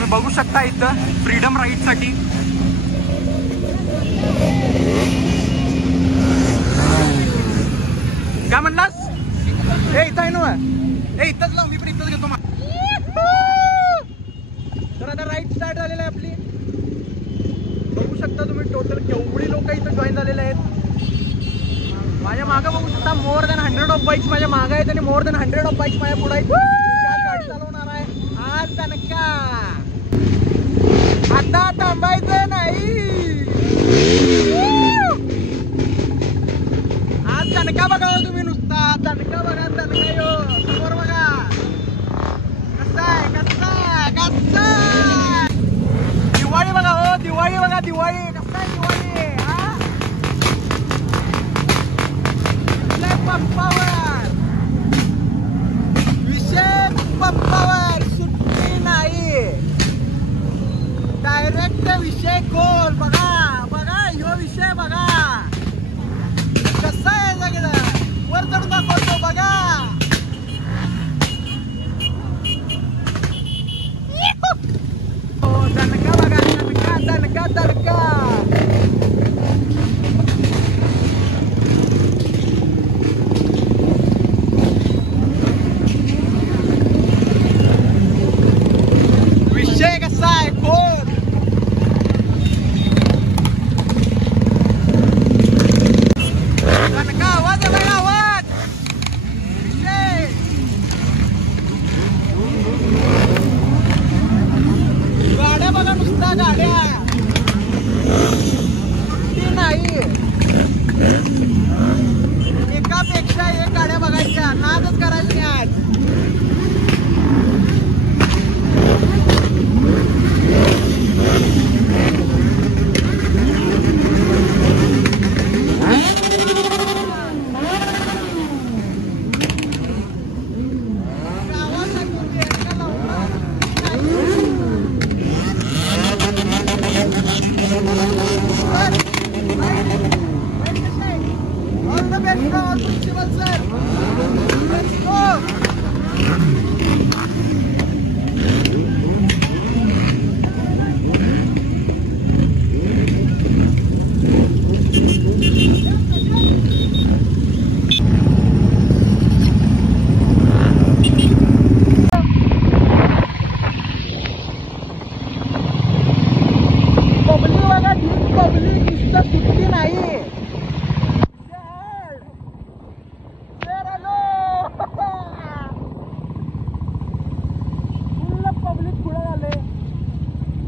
तुम्ही बघू शकता इथं फ्रीडम राईड साठी काय म्हणलास? हे इथं आहे ना, हे इथंच लाव, मी पण इथंच घेतो. तर आता राईड स्टार्ट झालेला आहे आपली. बघू शकता तुम्ही टोटल केवढी लोक इथं जॉईन झालेले आहेत. माझ्या मागं बघू शकता मोर दॅन 100 ऑफ बाईक्स माझ्या मागं आहेत आणि मोर दॅन 100 ऑफ बाईक्स माझ्या पुढे आहेत. गाडी चालवणार आहे आज तनका. आता थांबायचं नाही. आज तनका बघा तुम्ही, नुसता तनका बघा. तनका यो समोर बघा कसा आहे, कसा कसा. दिवाळी बघा हो, दिवाळी बघा, दिवाळी कसा आहे. दिवाळी पंपावर विषय, पंपावर सुट्टी नाही. डायरेक्ट विषय गोल. बघा बघा ह्यो विषय बघा कसा आहे. सगळं वर चढून दाखवतो बघा. दणका बघा, दणका दणका दणका. विषय कसा आहे खोल. दणका आवाज आहे बघा, आवाज. विषय गाड्या बघा, नुसता गाड्या सुट्टी नाही. एकापेक्षा एक गाड्या बघायच्या, नादच करायची नाही आज.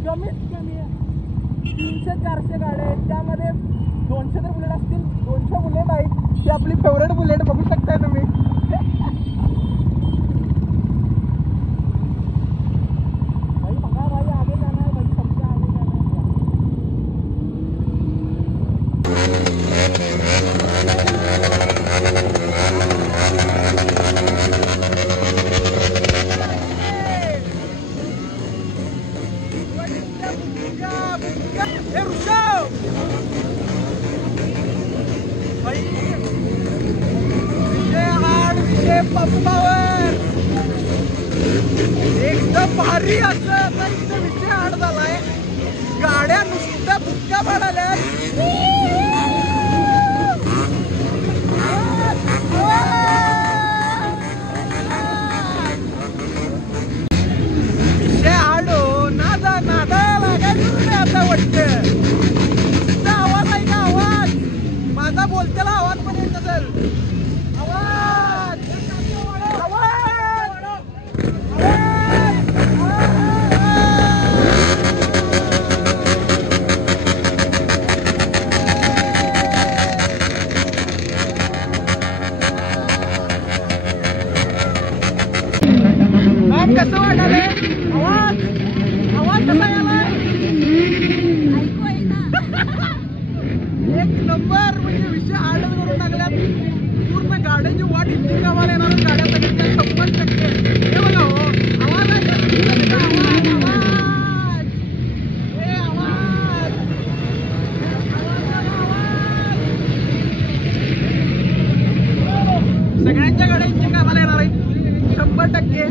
कमीत कमी 300-400 गाड्या आहेत, त्यामध्ये 200 तर बुलेट असतील. 200 बुलेट आहेत. ही आपली फेवरेट बुलेट बघू शकताय तुम्ही. भाई बघा भाई, आगे जाना है भाई, सबसे आगे जाना पंपावर एकदम भारी. असं विषय हाड झालाय. गाड्या नुसत्या बुक्का पडाल्या. विषय हाडो नादा नादा लागायचं आता वाटतं. नुसता आवाज आहे का, आवाज माझा बोलतेला आवाज पण येत असेल. कसं वाटलंय? आवाज आवाज कसा यालाय? एक नंबर. म्हणजे विषय आडच करून टाकल्यात. पूर्ण गाड्यांची वाट इतकी गावाला येणार. गाड्या सगळ्यांच्या 100%. हे बघा हो, आवाज आहे. आवाज आवाज हे आवाज सगळ्यांच्या गाड्यांची गावाला येणार आहे 100%.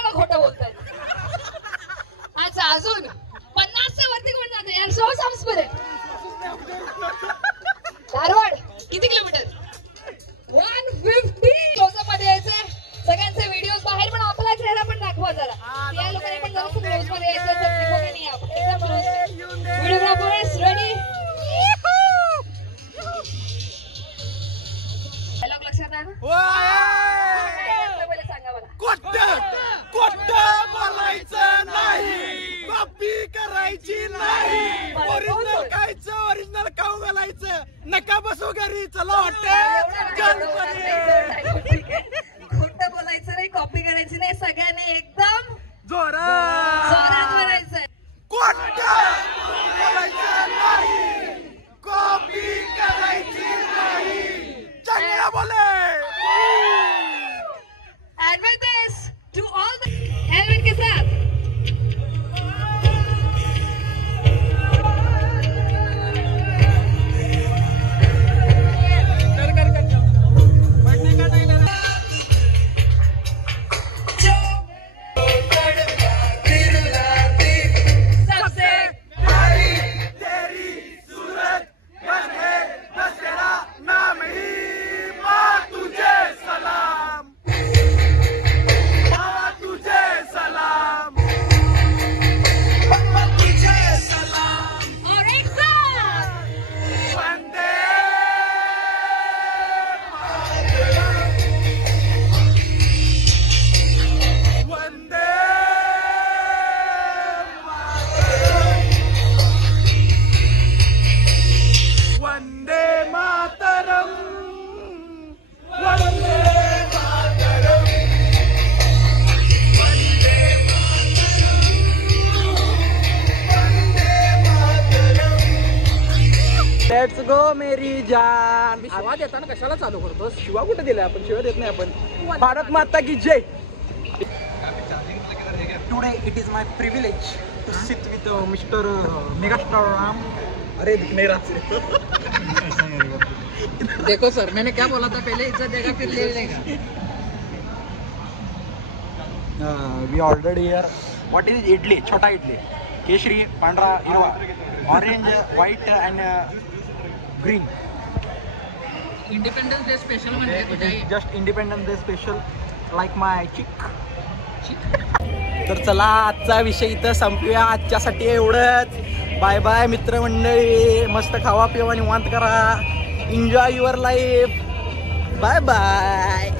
सगळं खोटं बोलताय. अच्छा अजून 50च्या वरती कोण जाते यार? Show some spirit. धारवाड किती किलोमीटर? 150. क्लोजअप मध्ये यायचंय. सगळ्यांचे व्हिडिओज बाहेर पण आपला चेहरा पण दाखवा जरा. त्या लोकांनी पण जरा क्लोज मध्ये यायचं तर दिखोगे नाही आपण. एकदम क्लोज. Videographers ready. डायलॉग लक्षात आहे ना? पहिले सांगा मला. खोटं बोलायचं नाही, कॉपी करायची नाही, ओरिजिनल खायचं, ओरिजिनल खाऊ घालायचं, नका बसू घरी, चला हॉटेल. खोटं बोलायचं नाही, कॉपी करायची नाही, सगळ्यांनी एकदम जोरात म्हणायचं. खोटं बोलायचं नाही, कॉपी करायची नाही, चांगला बोले. And with this, to all the helmet के साथ लेट्स गो मेरी जान. आवाज येताना कशाला चालू करतोस? शिवा कुठे दिलाय आपण? शिवा देत नाही आपण. भारत माता की जय. Today it is my privilege to sit with mister megastar Ram. अरे मेरा देखो सर, मैंने क्या बोला था पहले, इज्जत देगा फिर ले लेगा. We ordered here. What is idli? छोटा इडली, केशरी, पांढरा, हिरवा, orange, white and green. Independence day special म्हणजे just independence day special like my chick. तर चला आजचा विषय इथं संपूया. आजच्यासाठी एवढंच. बाय बाय मित्रमंडळी. मस्त खावा पिवा निवांत करा. Enjoy your life. Bye bye.